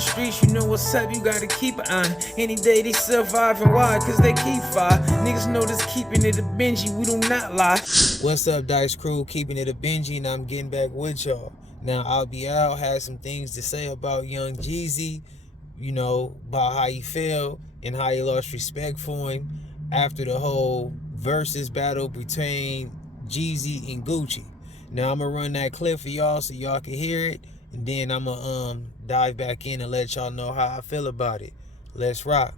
the streets, you know what's up, you gotta keep it on. Any day they surviving, why? Cause they keep fire. Niggas know this keeping it a Benji, we do not lie. What's up, Dice Crew? Keeping it a Benji, and I'm getting back with y'all. Now, Albee has some things to say about young Jeezy, you know, about how he felt and how he lost respect for him after the whole versus battle between Jeezy and Gucci. Now, I'm going to run that clip for y'all so y'all can hear it, and then I'm going to dive back in and let y'all know how I feel about it. Let's rock.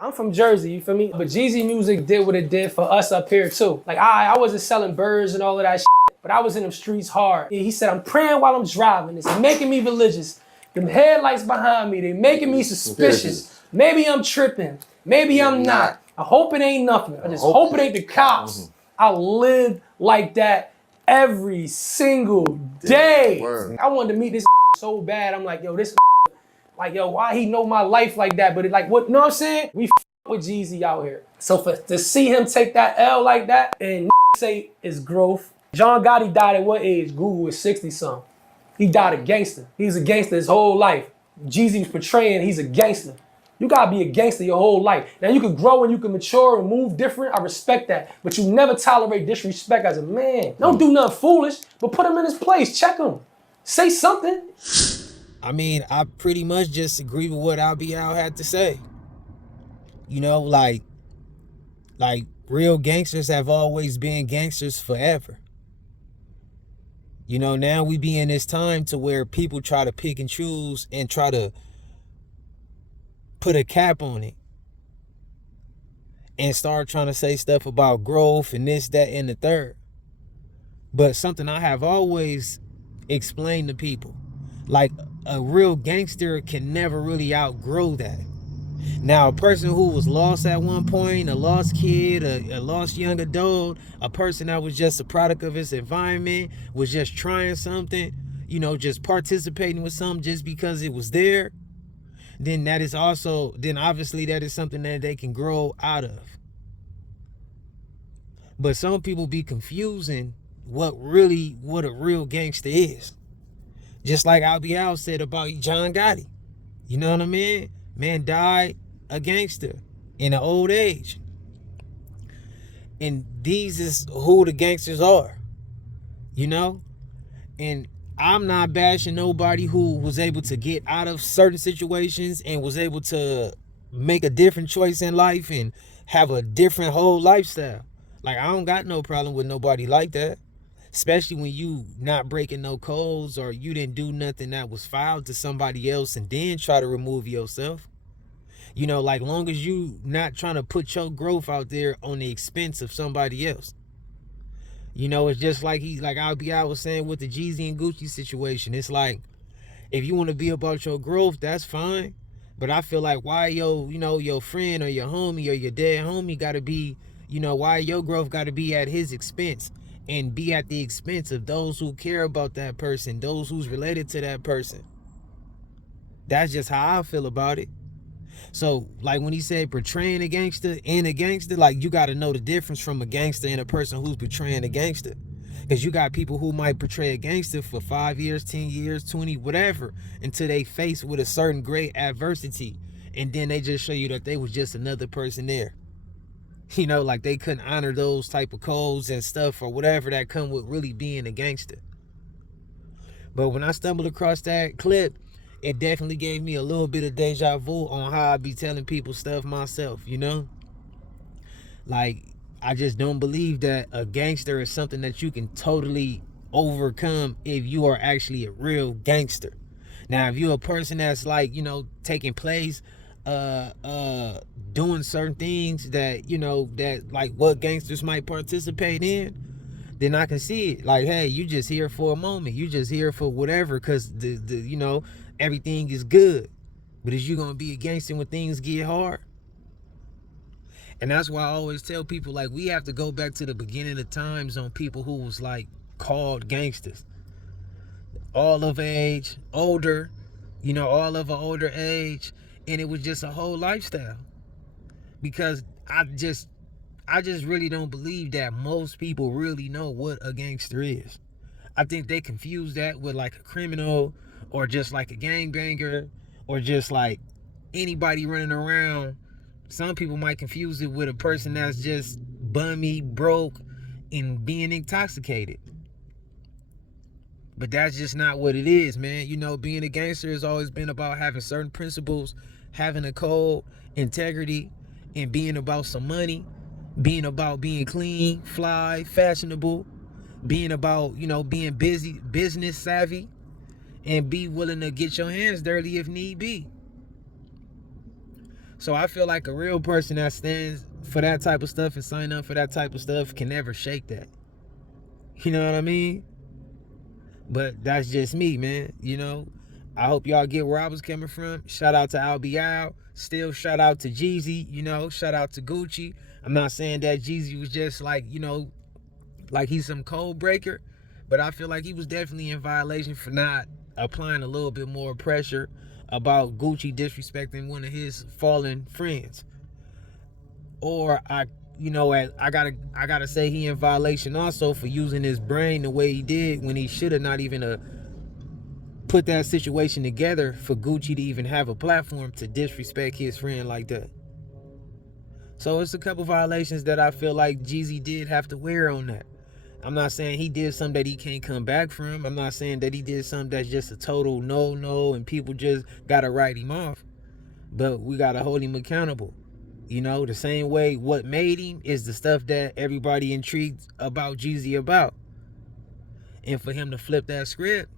I'm from Jersey, you feel me? But Jeezy music did what it did for us up here too. Like I wasn't selling birds and all of that shit, but I was in them streets hard. He said, I'm praying while I'm driving. It's making me religious. Them headlights behind me, they making me suspicious. Maybe I'm tripping. Maybe I'm not. I hope it ain't nothing. I just hope it ain't the cops. I lived like that every single day. I wanted to meet this so bad. I'm like, yo, this like, yo, why he know my life like that? But it like, what, you know what I'm saying? We with Jeezy out here. So to see him take that L like that and say it's growth. John Gotti died at what age? Google was 60-something. He died a gangster. He's a gangster his whole life. Jeezy was portraying he's a gangster. You gotta be a gangster your whole life. Now you can grow and you can mature and move different. I respect that. But you never tolerate disrespect as a man. Don't do nothing foolish, but put him in his place. Check him. Say something. I mean, I pretty much just agree with what Albee had to say. You know, like real gangsters have always been gangsters forever. You know, now we be in this time to where people try to pick and choose and try to put a cap on it and start trying to say stuff about growth and this, that, and the third. But something I have always explained to people, like a real gangster can never really outgrow that. Now, a person who was lost at one point, a lost kid, a lost young adult, a person that was just a product of his environment, was just trying something, you know, just participating with something just because it was there, then that is also, then obviously that is something that they can grow out of. But some people be confusing what a real gangster is. Just like Albee said about John Gotti. You know what I mean? Man died a gangster in an old age. And these is who the gangsters are. You know? And I'm not bashing nobody who was able to get out of certain situations and was able to make a different choice in life and have a different whole lifestyle. Like, I don't got no problem with nobody like that. Especially when you not breaking no codes or you didn't do nothing that was foul to somebody else and then try to remove yourself. You know, like, long as you not trying to put your growth out there on the expense of somebody else. You know, it's just like Albee was saying with the Jeezy and Gucci situation. It's like, if you want to be about your growth, that's fine. But I feel like why your friend or your homie or your dead homie got to be, you know, why your growth got to be at his expense and be at the expense of those who care about that person, those who's related to that person. That's just how I feel about it. So, like, when he said portraying a gangster and a gangster, like, you got to know the difference from a gangster and a person who's portraying a gangster. Because you got people who might portray a gangster for 5 years, 10 years, 20, whatever, until they face with a certain great adversity. And then they just show you that they was just another person there. You know, like they couldn't honor those type of codes and stuff or whatever that come with really being a gangster. But when I stumbled across that clip, it definitely gave me a little bit of deja vu on how I be telling people stuff myself, you know? Like, I just don't believe that a gangster is something that you can totally overcome if you are actually a real gangster. Now, if you're a person that's like, you know, taking place, doing certain things that, you know, that like what gangsters might participate in, then I can see it. Like, hey, you just here for a moment. You just here for whatever, because the you know, everything is good. But is you gonna be a gangster when things get hard? And that's why I always tell people, like, we have to go back to the beginning of times on people who was like called gangsters. All of age, older, you know, all of an older age. And it was just a whole lifestyle. Because I just really don't believe that most people really know what a gangster is. I think they confuse that with like a criminal or just like a gangbanger, or just like anybody running around. Some people might confuse it with a person that's just bummy, broke, and being intoxicated. But that's just not what it is, man. You know, being a gangster has always been about having certain principles, having a code, integrity, and being about some money, being about being clean, fly, fashionable, being about, you know, being busy, business savvy, and be willing to get your hands dirty if need be. So I feel like a real person that stands for that type of stuff and sign up for that type of stuff can never shake that. You know what I mean? But that's just me, man. You know, I hope y'all get where I was coming from. Shout out to Albee. Still shout out to Jeezy. You know, shout out to Gucci. I'm not saying that Jeezy was just like, you know, like he's some code breaker, but I feel like he was definitely in violation for not applying a little bit more pressure about Gucci disrespecting one of his fallen friends. Or I gotta say he in violation also for using his brain the way he did when he should have not even put that situation together for Gucci to even have a platform to disrespect his friend like that. So it's a couple violations that I feel like Jeezy did have to wear on that. I'm not saying he did something that he can't come back from. I'm not saying that he did something that's just a total no and people just gotta write him off. But we gotta hold him accountable. You know, the same way what made him is the stuff that everybody intrigued about Jeezy about. And for him to flip that script,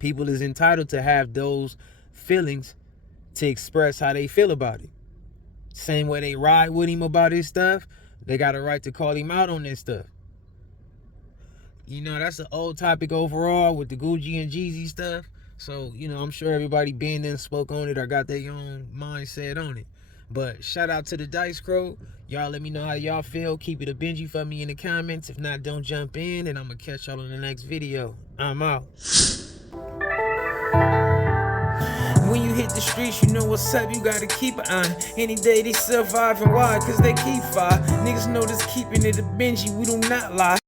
people is entitled to have those feelings to express how they feel about it. Same way they ride with him about his stuff, they got a right to call him out on this stuff. You know, that's an old topic overall with the Gucci and Jeezy stuff. So, you know, I'm sure everybody been there and spoke on it or got their own mindset on it. But shout out to the Dice Crew. Y'all let me know how y'all feel. Keep it a Benji for me in the comments. If not, don't jump in, and I'm going to catch y'all in the next video. I'm out. When you hit the streets, you know what's up, you gotta keep an eye. Any day they survive and why, cause they keep fire. Niggas know this keeping it a Benji, we do not lie.